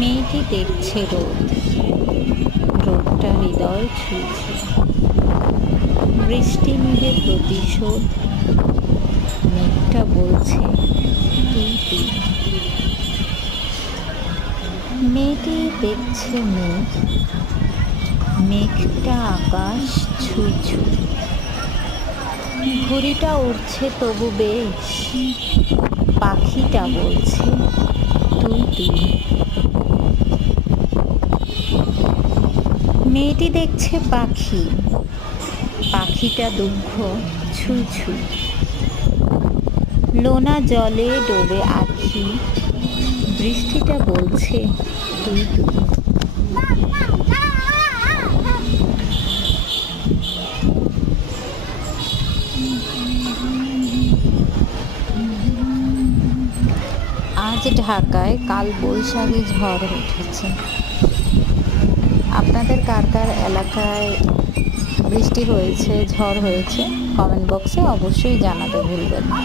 মেয়েটি দেখছে রোদ, রোদটা হৃদয় ছুঁয়েছে। বৃষ্টি নিবে প্রতিশোধ, মেঘটা বলছে তুই তুই। মেয়েটি দেখছে মেঘ, মেঘটা আকাশ ছুঁই ছুঁই। ঘুড়িটা উড়ছে তবু বেশ, পাখিটা বলছে তুই তুই। মেয়েটি দেখছে পাখি, পাখিটা দুঃখ ছুঁই ছুঁই। লোনা জলে ডোবে আখি, বৃষ্টিটা বলছে তুই তুই। আজ ঢাকায় কাল বৈশাখী ঝড় উঠেছে। আপনাদের কার কার এলাকায় বৃষ্টি হয়েছে, ঝড় হয়েছে, কমেন্ট বক্সে অবশ্যই জানাতে ভুলবেন না।